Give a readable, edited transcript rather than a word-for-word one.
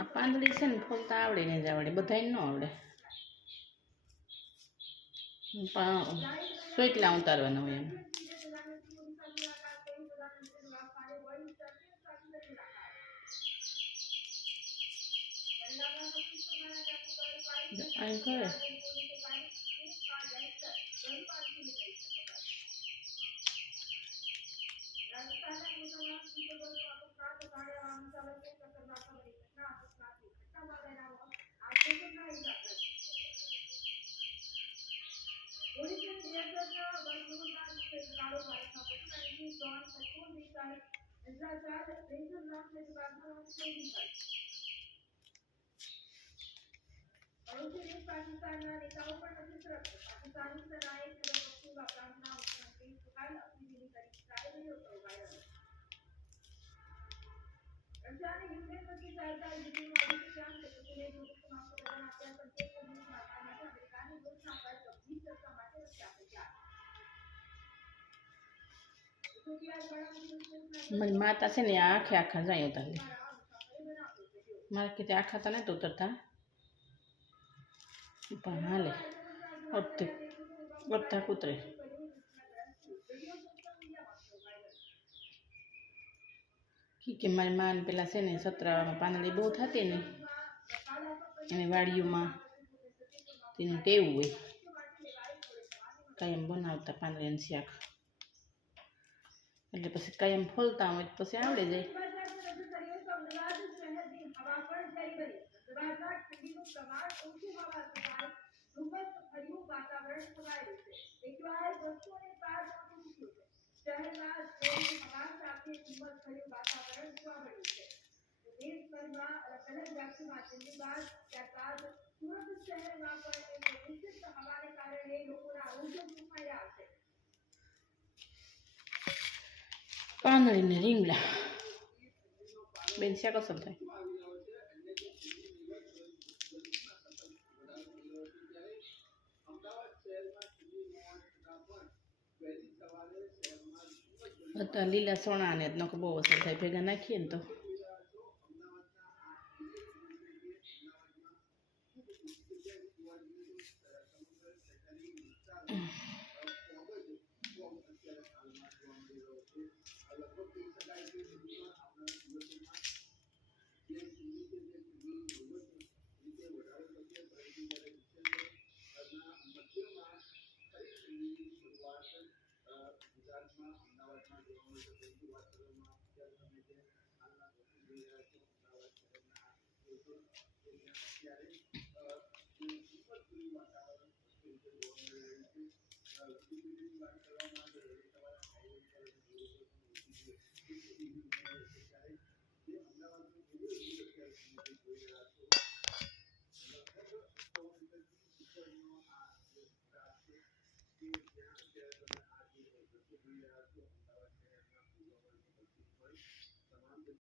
આ પાંદડી છે ને ફોલતા આવડે ને જ આવડે, બધાય ન આવડે. સોટલા ઉતારવાના હોય એમ. અહીં કરે મારી માતા છે ને આખે આખા જાય ઉતારી મારે કીધે આખા તો નથી ઉતરતા પણ હાલે અડધા કૂતરે. કે મારી માને પેલા છે ને સતરાવામાં પાંદડી બહુ થતી ને અને વાડીઓમાં તેનું ટેવું હોય કાયમ બનાવતા પાંદડીનું શાક, એટલે પછી કાયમ ફોલતા હોય પછી આવડે જાય. પાંદડી ને રીંગણા બેન શાક અસર થાય. હતા લીલા સોણા ને નકો બહુ અસર થાય ભેગા નાખીએ ને તો.